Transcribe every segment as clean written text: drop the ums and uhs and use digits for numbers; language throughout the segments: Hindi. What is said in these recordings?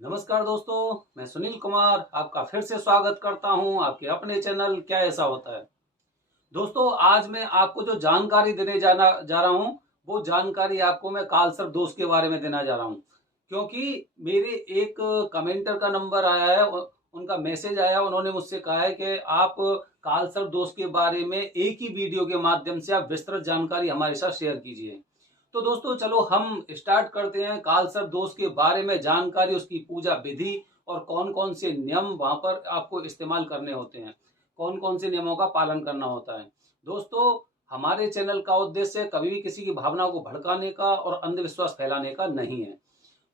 नमस्कार दोस्तों, मैं सुनील कुमार आपका फिर से स्वागत करता हूं आपके अपने चैनल क्या ऐसा होता है। दोस्तों, आज मैं आपको जो जानकारी देने जा रहा हूं वो जानकारी आपको मैं कालसर्प दोष के बारे में देना जा रहा हूं, क्योंकि मेरे एक कमेंटर का नंबर आया है, उनका मैसेज आया, उन्होंने मुझसे कहा है कि आप कालसर्प दोष के बारे में एक ही वीडियो के माध्यम से आप विस्तृत जानकारी हमारे साथ शेयर कीजिए। तो दोस्तों, चलो हम स्टार्ट करते हैं कालसर्प दोष के बारे में जानकारी, उसकी पूजा विधि और कौन कौन से नियम वहां पर आपको इस्तेमाल करने होते हैं, कौन कौन से नियमों का पालन करना होता है। दोस्तों, हमारे चैनल का उद्देश्य कभी भी किसी की भावना को भड़काने का और अंधविश्वास फैलाने का नहीं है।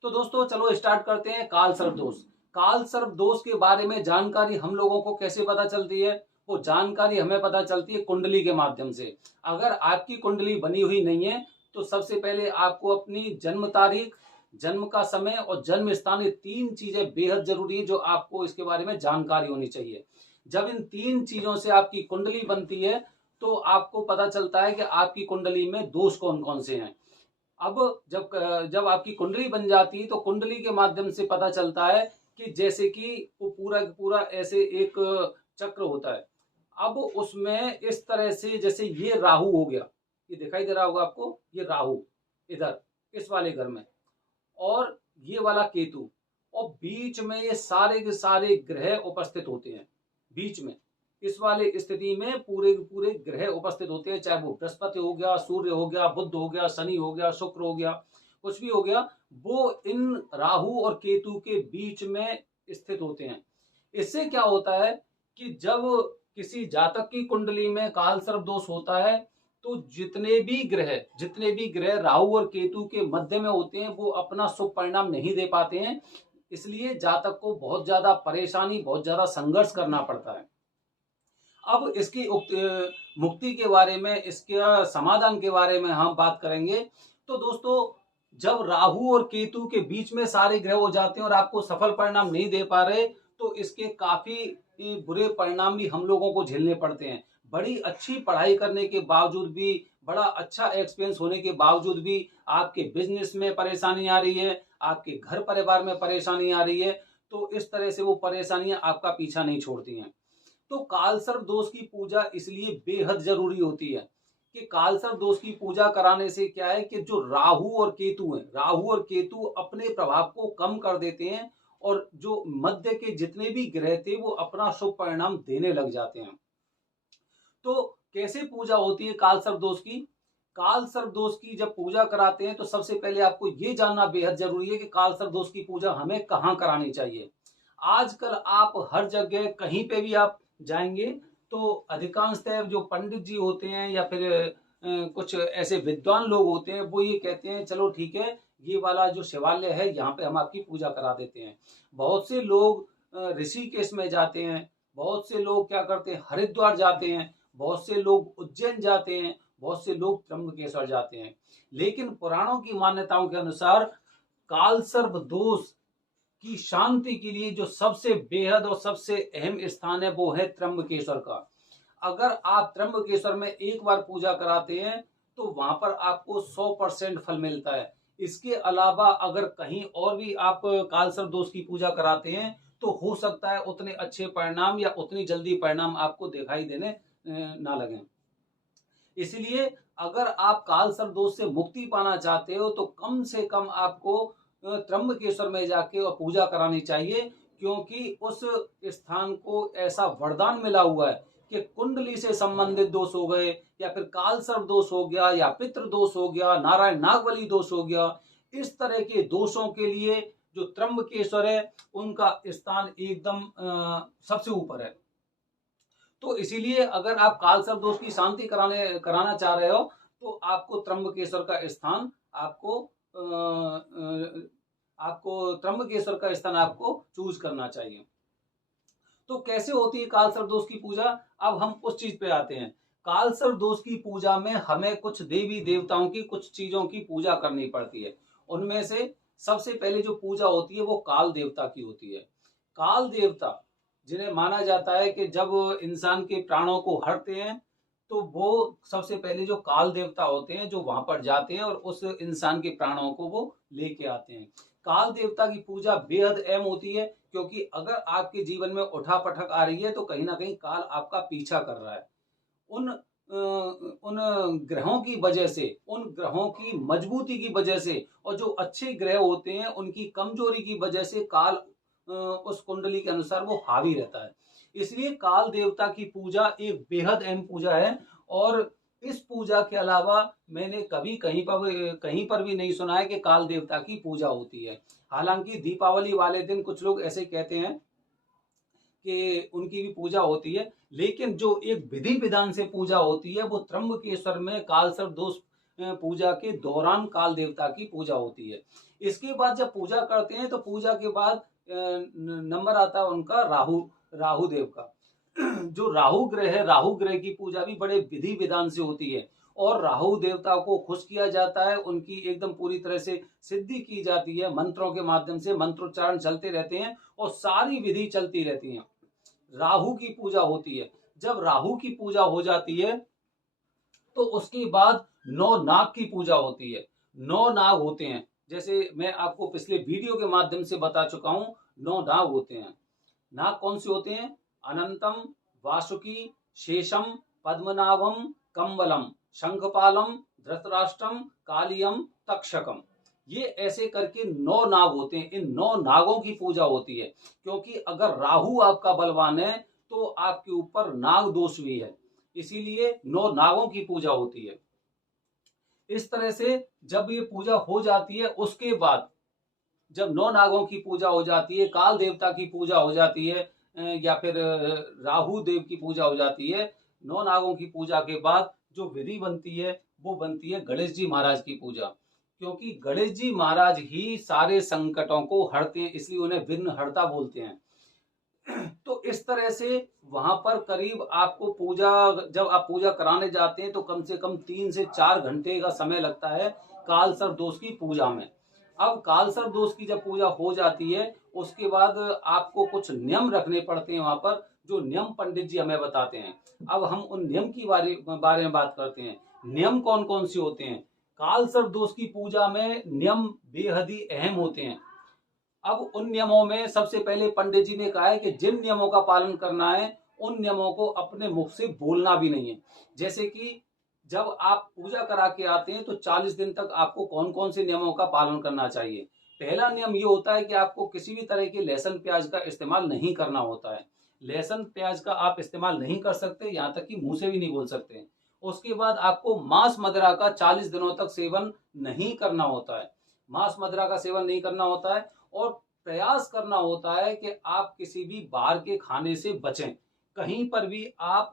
तो दोस्तों, चलो स्टार्ट करते हैं कालसर्प दोष। कालसर्प दोष के बारे में जानकारी हम लोगों को कैसे पता चलती है? वो जानकारी हमें पता चलती है कुंडली के माध्यम से। अगर आपकी कुंडली बनी हुई नहीं है तो सबसे पहले आपको अपनी जन्म तारीख, जन्म का समय और जन्म स्थान, ये तीन चीजें बेहद जरूरी है जो आपको इसके बारे में जानकारी होनी चाहिए। जब इन तीन चीजों से आपकी कुंडली बनती है तो आपको पता चलता है कि आपकी कुंडली में दोष कौन कौन से हैं। अब जब जब आपकी कुंडली बन जाती है तो कुंडली के माध्यम से पता चलता है कि जैसे कि वो पूरा पूरा ऐसे एक चक्र होता है। अब उसमें इस तरह से, जैसे ये राहु हो गया, ये दिखाई दे रहा होगा आपको, ये राहु इधर इस वाले घर में, और ये वाला केतु, और बीच में ये सारे के सारे ग्रह उपस्थित होते हैं। बीच में इस वाले स्थिति में पूरे पूरे ग्रह उपस्थित होते हैं, चाहे वो बृहस्पति हो गया, सूर्य हो गया, बुध हो गया, शनि हो गया, शुक्र हो गया, कुछ भी हो गया, वो इन राहु और केतु के बीच में स्थित होते हैं। इससे क्या होता है कि जब किसी जातक की कुंडली में कालसर्प दोष होता है तो जितने भी ग्रह राहु और केतु के मध्य में होते हैं वो अपना शुभ परिणाम नहीं दे पाते हैं। इसलिए जातक को बहुत ज्यादा परेशानी, बहुत ज्यादा संघर्ष करना पड़ता है। अब इसकी मुक्ति के बारे में, इसके समाधान के बारे में हम बात करेंगे। तो दोस्तों, जब राहु और केतु के बीच में सारे ग्रह हो जाते हैं और आपको सफल परिणाम नहीं दे पा रहे तो इसके काफी बुरे परिणाम भी हम लोगों को झेलने पड़ते हैं। बड़ी अच्छी पढ़ाई करने के बावजूद भी, बड़ा अच्छा एक्सपीरियंस होने के बावजूद भी आपके बिजनेस में परेशानी आ रही है, आपके घर परिवार में परेशानी आ रही है, तो इस तरह से वो परेशानियां आपका पीछा नहीं छोड़ती हैं। तो कालसर्प दोष की पूजा इसलिए बेहद जरूरी होती है कि कालसर्प दोष की पूजा कराने से क्या है कि जो राहु और केतु हैं, राहु और केतु अपने प्रभाव को कम कर देते हैं और जो मध्य के जितने भी ग्रह थे वो अपना शुभ परिणाम देने लग जाते हैं। तो कैसे पूजा होती है कालसर्प दोष की? कालसर्प दोष की जब पूजा कराते हैं तो सबसे पहले आपको ये जानना बेहद जरूरी है कि कालसर्प दोष की पूजा हमें कहाँ करानी चाहिए। आजकल आप हर जगह कहीं पे भी आप जाएंगे तो अधिकांशतः जो पंडित जी होते हैं या फिर कुछ ऐसे विद्वान लोग होते हैं वो ये कहते हैं चलो ठीक है, ये वाला जो शिवालय है यहाँ पे हम आपकी पूजा करा देते हैं। बहुत से लोग ऋषिकेश में जाते हैं, बहुत से लोग क्या करते हैं हरिद्वार जाते हैं, बहुत से लोग उज्जैन जाते हैं, बहुत से लोग त्र्यंबकेश्वर जाते हैं। लेकिन पुराणों की मान्यताओं के अनुसार कालसर्प दोष की शांति के लिए जो सबसे बेहद और सबसे अहम स्थान है वो है त्र्यंबकेश्वर का। अगर आप त्र्यंबकेश्वर में एक बार पूजा कराते हैं तो वहां पर आपको 100% फल मिलता है। इसके अलावा अगर कहीं और भी आप कालसर्प दोष की पूजा कराते हैं तो हो सकता है उतने अच्छे परिणाम या उतनी जल्दी परिणाम आपको दिखाई देने ना लगे। इसलिए अगर आप कालसर्प दोष से मुक्ति पाना चाहते हो तो कम से कम आपको त्र्यंबकेश्वर में जाके और पूजा करानी चाहिए, क्योंकि उस स्थान को ऐसा वरदान मिला हुआ है कि कुंडली से संबंधित दोष हो गए या फिर कालसर्प दोष हो गया या पितृ दोष हो गया, नारायण नागबली दोष हो गया, इस तरह के दोषों के लिए जो त्र्यंबकेश्वर है उनका स्थान एकदम सबसे ऊपर है। तो इसीलिए अगर आप कालसर्प दोष की शांति कराना चाह रहे हो तो आपको त्र्यंबकेश्वर का स्थान आपको चूज करना चाहिए। तो कैसे होती है कालसर्प दोष की पूजा? अब हम उस चीज पे आते हैं। कालसर्प दोष की पूजा में हमें कुछ देवी देवताओं की, कुछ चीजों की पूजा करनी पड़ती है। उनमें से सबसे पहले जो पूजा होती है वो काल देवता की होती है। काल देवता, जिन्हें माना जाता है कि जब इंसान के प्राणों को हरते हैं तो वो सबसे पहले जो काल देवता होते हैं जो वहां पर जाते हैं और उस इंसान के प्राणों को वो लेके आते हैं। काल देवता की पूजा बेहद अहम होती है, क्योंकि अगर आपके जीवन में उठा पटक आ रही है तो कहीं ना कहीं काल आपका पीछा कर रहा है। उन ग्रहों की वजह से, उन ग्रहों की मजबूती की वजह से, और जो अच्छे ग्रह होते हैं उनकी कमजोरी की वजह से काल उस कुंडली के अनुसार वो हावी रहता है। इसलिए काल देवता की पूजा एक बेहद अहम पूजा है। और इस पूजा के अलावा मैंने कभी कहीं पर भी नहीं सुना है कि काल देवता की पूजा होती है। हालांकि दीपावली वाले दिन कुछ लोग ऐसे कहते हैं कि उनकी भी पूजा होती है, लेकिन जो एक विधि विधान से पूजा होती है वो त्र्यंबकेश्वर में कालसर्प दोष पूजा के दौरान काल देवता की पूजा होती है। इसके बाद जब पूजा करते हैं तो पूजा के बाद नंबर आता है उनका राहु देव का। जो राहु ग्रह है, राहु ग्रह की पूजा भी बड़े विधि विधान से होती है, और राहु देवता को खुश किया जाता है, उनकी एकदम पूरी तरह से सिद्धि की जाती है। मंत्रों के माध्यम से मंत्रोच्चारण चलते रहते हैं और सारी विधि चलती रहती है। राहु की पूजा होती है। जब राहु की पूजा हो जाती है तो उसके बाद नौ नाग की पूजा होती है। नौ नाग होते हैं, जैसे मैं आपको पिछले वीडियो के माध्यम से बता चुका हूं। नौ नाग होते हैं। नाग कौन से होते हैं? अनंतम, वासुकी, शेषम, पद्मनाभम, कंबलम, शंखपालम, धृतराष्ट्रम, कालियम, तक्षकम। ये ऐसे करके नौ नाग होते हैं। इन नौ नागों की पूजा होती है, क्योंकि अगर राहु आपका बलवान है तो आपके ऊपर नाग दोष भी है, इसीलिए नौ नागों की पूजा होती है। इस तरह से जब ये पूजा हो जाती है, उसके बाद जब नौ नागों की पूजा हो जाती है, काल देवता की पूजा हो जाती है, या फिर राहु देव की पूजा हो जाती है, नौ नागों की पूजा के बाद जो विधि बनती है वो बनती है गणेश जी महाराज की पूजा। क्योंकि गणेश जी महाराज ही सारे संकटों को हरते हैं, इसलिए उन्हें विघ्नहर्ता बोलते हैं। तो इस तरह से वहां पर करीब आपको पूजा, जब आप पूजा कराने जाते हैं तो कम से कम 3 से 4 घंटे का समय लगता है कालसर्प दोष की पूजा में। अब कालसर्प दोष की जब पूजा हो जाती है उसके बाद आपको कुछ नियम रखने पड़ते हैं वहां पर, जो नियम पंडित जी हमें बताते हैं। अब हम उन नियम की बारे में बात करते हैं। नियम कौन कौन से होते हैं? कालसर्प दोष की पूजा में नियम बेहद ही अहम होते हैं। अब उन नियमों में सबसे पहले पंडित जी ने कहा है कि जिन नियमों का पालन करना है उन नियमों को अपने मुख से बोलना भी नहीं है। जैसे कि जब आप पूजा करा के आते हैं तो 40 दिन तक आपको कौन कौन से नियमों का पालन करना चाहिए। पहला नियम ये होता है कि आपको किसी भी तरह के लहसुन प्याज का इस्तेमाल नहीं करना होता है। लहसुन प्याज का आप इस्तेमाल नहीं कर सकते, यहाँ तक कि मुंह से भी नहीं बोल सकते। उसके बाद आपको मांस मदिरा का 40 दिनों तक सेवन नहीं करना होता है। मांस मदिरा का सेवन नहीं करना होता है, और प्रयास करना होता है कि आप किसी भी बाहर के खाने से बचें। कहीं पर भी आप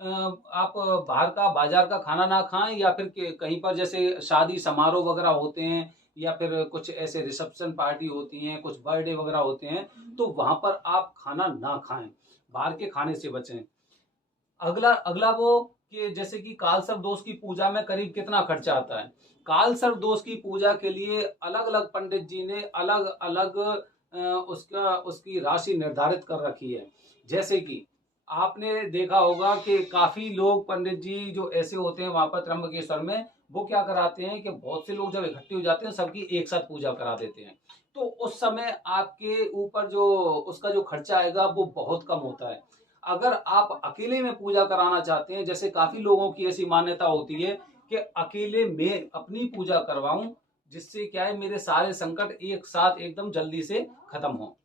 बाहर का बाजार का खाना ना खाएं, या फिर कहीं पर जैसे शादी समारोह वगैरह होते हैं, या फिर कुछ ऐसे रिसेप्शन पार्टी होती हैं, कुछ बर्थडे वगैरह होते हैं, तो वहां पर आप खाना ना खाएं, बाहर के खाने से बचें। अगला अगला वो कि जैसे कि कालसर्प दोष की पूजा में करीब कितना खर्चा आता है। कालसर्प दोष की पूजा के लिए अलग अलग पंडित जी ने अलग अलग उसकी राशि निर्धारित कर रखी है। जैसे कि आपने देखा होगा कि काफी लोग पंडित जी जो ऐसे होते हैं वहां पर त्र्यंबकेश्वर में, वो क्या कराते हैं कि बहुत से लोग जब इकट्ठे हो जाते हैं सबकी एक साथ पूजा करा देते हैं। तो उस समय आपके ऊपर जो उसका जो खर्चा आएगा वो बहुत कम होता है। अगर आप अकेले में पूजा कराना चाहते हैं, जैसे काफी लोगों की ऐसी मान्यता होती है कि अकेले में अपनी पूजा करवाऊं, जिससे क्या है मेरे सारे संकट एक साथ एकदम जल्दी से खत्म हो,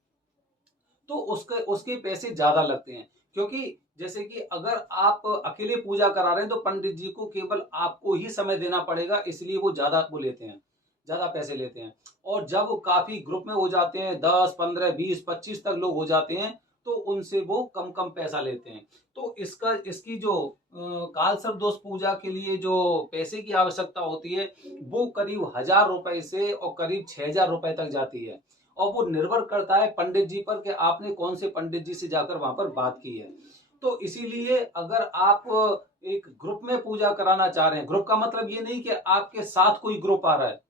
तो उसके उसके पैसे ज्यादा लगते हैं। क्योंकि जैसे कि अगर आप अकेले पूजा करा रहे हैं तो पंडित जी को केवल आपको ही समय देना पड़ेगा, इसलिए वो ज्यादा वो लेते हैं, ज्यादा पैसे लेते हैं। और जब काफी ग्रुप में हो जाते हैं, 10, 15, 20, 25 तक लोग हो जाते हैं, तो उनसे वो कम कम पैसा लेते हैं। तो इसकी जो कालसर्प दोष पूजा के लिए जो पैसे की आवश्यकता होती है वो करीब 1000 रुपए से और करीब 6000 रुपए तक जाती है। और वो निर्भर करता है पंडित जी पर कि आपने कौन से पंडित जी से जाकर वहां पर बात की है। तो इसीलिए अगर आप एक ग्रुप में पूजा कराना चाह रहे हैं, ग्रुप का मतलब ये नहीं कि आपके साथ कोई ग्रुप आ रहा है,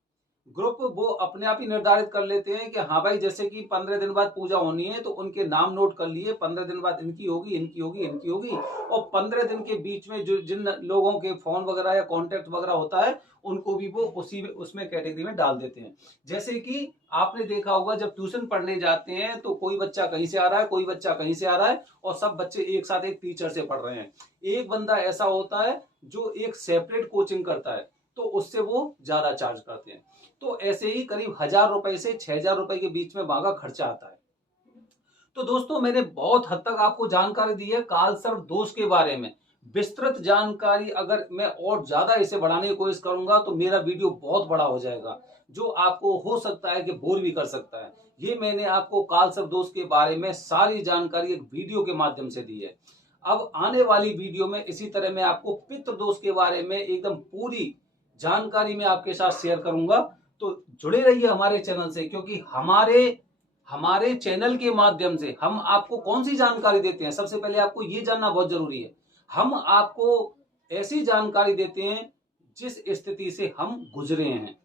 ग्रुप वो अपने आप ही निर्धारित कर लेते हैं कि हाँ भाई जैसे कि 15 दिन बाद पूजा होनी है तो उनके नाम नोट कर लिए, 15 दिन बाद इनकी होगी, इनकी होगी, इनकी होगी। और 15 दिन के बीच में जो जिन लोगों के फोन वगैरह या कॉन्टेक्ट वगैरह होता है उनको भी वो उसी में उसमें कैटेगरी में डाल देते हैं। जैसे कि आपने देखा होगा जब ट्यूशन पढ़ने जाते हैं तो कोई बच्चा कहीं से आ रहा है, कोई बच्चा कहीं से आ रहा है और सब बच्चे एक साथ एक टीचर से पढ़ रहे हैं। एक बंदा ऐसा होता है जो एक सेपरेट कोचिंग करता है, तो उससे वो ज्यादा चार्ज करते हैं। तो ऐसे ही करीब 1000 रुपए से 6000 रुपए के बीच में वहां का खर्चा आता है। तो दोस्तों मैंने बहुत हद तक आपको जानकारी दी है कालसर्प दोष के बारे में। विस्तृत जानकारी अगर मैं और ज्यादा इसे बढ़ाने की कोशिश करूंगा तो मेरा वीडियो बहुत बड़ा हो जाएगा, जो आपको हो सकता है कि बोर भी कर सकता है। ये मैंने आपको कालसर्प दोष के बारे में सारी जानकारी एक वीडियो के माध्यम से दी है। अब आने वाली वीडियो में इसी तरह मैं आपको पितृ दोष के बारे में एकदम पूरी जानकारी मैं आपके साथ शेयर करूंगा। तो जुड़े रहिए हमारे चैनल से, क्योंकि हमारे चैनल के माध्यम से हम आपको कौन सी जानकारी देते हैं, सबसे पहले आपको ये जानना बहुत जरूरी है। हम आपको ऐसी जानकारी देते हैं जिस स्थिति से हम गुजरे हैं।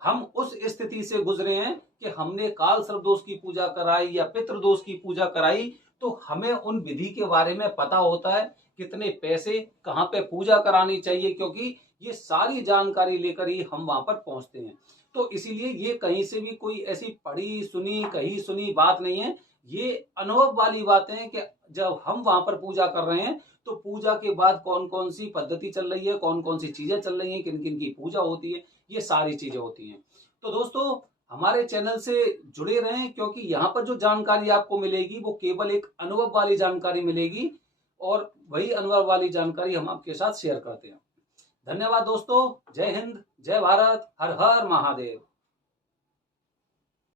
हम उस स्थिति से गुजरे हैं कि हमने कालसर्प दोष की पूजा कराई या पितृदोष की पूजा कराई, तो हमें उन विधि के बारे में पता होता है, कितने पैसे कहाँ पे पूजा करानी चाहिए, क्योंकि ये सारी जानकारी लेकर ही हम वहां पर पहुंचते हैं। तो इसीलिए ये कहीं से भी कोई ऐसी पढ़ी सुनी कही सुनी बात नहीं है, ये अनुभव वाली बातें हैं कि जब हम वहां पर पूजा कर रहे हैं तो पूजा के बाद कौन कौन सी पद्धति चल रही है, कौन कौन सी चीजें चल रही हैं, किन किन की पूजा होती है, ये सारी चीजें होती हैं। तो दोस्तों हमारे चैनल से जुड़े रहें, क्योंकि यहाँ पर जो जानकारी आपको मिलेगी वो केवल एक अनुभव वाली जानकारी मिलेगी, और वही अनुभव वाली जानकारी हम आपके साथ शेयर करते हैं। धन्यवाद दोस्तों। जय हिंद, जय भारत, हर हर महादेव।